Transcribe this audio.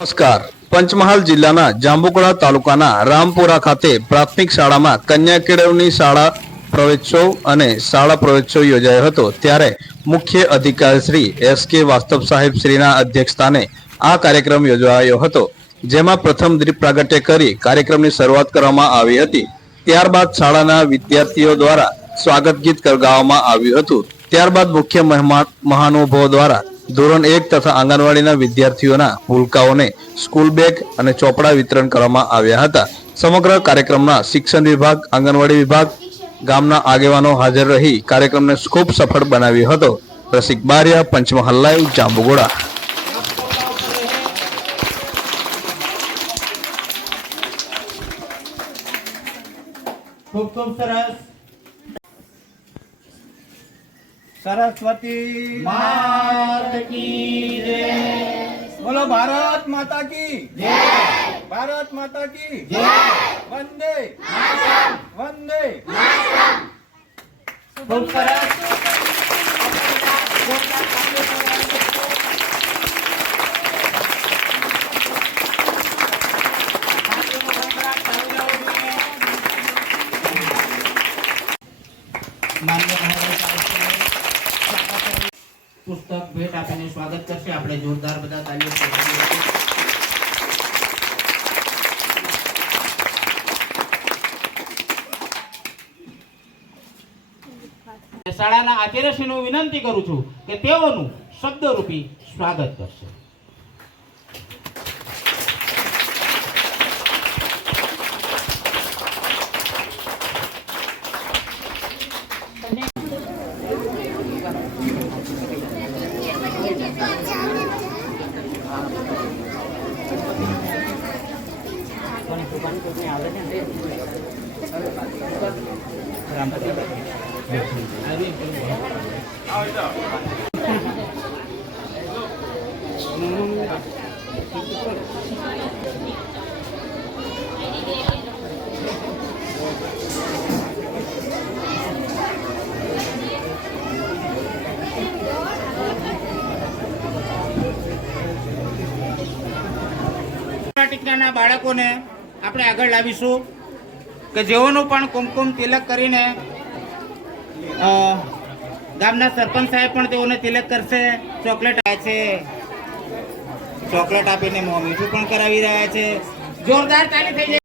નમસ્કાર. પંચમહાલ જિલ્લાના જાંબુકડા તાલુકાના રામપુરા ખાતે પ્રાથમિક શાળામાં કન્યા કેળવણી શાળા પ્રવેશોત્સવ અને શાળા પ્રવેશોત્સવ યોજાયો હતો. ત્યારે મુખ્ય અધિકારી શ્રી એસ કે વાસ્તવ સાહેબ શ્રીના અધ્યક્ષસ્થાને આ કાર્યક્રમ યોજાયો હતો, જેમાં પ્રથમ દીપ પ્રાગટ્ય કરી કાર્યક્રમની શરૂઆત કરવામાં આવી હતી. ત્યારબાદ શાળાના વિદ્યાર્થીઓ દ્વારા સ્વાગત ગીત ગાવામાં આવ્યું હતું. ત્યારબાદ મુખ્ય મહેમાન મહાનુભાવો દ્વારા ધોરણ એક તથા આંગણવાડીના વિદ્યાર્થીઓના ભૂલકાઓને સ્કૂલ બેગ અને ચોપડા વિતરણ કરવામાં આવ્યા હતા. સમગ્ર કાર્યક્રમના શિક્ષણ વિભાગ, આંગણવાડી વિભાગ, ગામના આગેવાનો હાજર રહી કાર્યક્રમને ખૂબ સફળ બનાવ્યો હતો. રસિક બારિયા, પંચમહાલ લાઈવ જાંબુગોડા ખૂબ ખૂબ સરસ. सरस्वती। माता की जय। बोलो भारत माता की। जय। भारत माता की। जय। वंदे। वंदे। मान्य પુસ્તક ભેટ આપીને સ્વાગત કરશે. આપણે જોરદાર બધા તાલીઓ શાળાના આચાર્યશ્રીનું વિનંતી કરું છું કે તેઓનું શબ્દરૂપી સ્વાગત કરશે. ટીકાના બાળકોને આપણે આગળ લાવીશું કે જેઓનું પણ કુમકુમ તિલક કરીને ગામના સરપંચ સાહેબ પણ તેઓને તિલક કરશે, ચોકલેટ આવે છે. ચોકલેટ આપીને મોં મીઠું પણ કરાવી રહ્યા છે. જોરદાર તાલી થઈ જાય.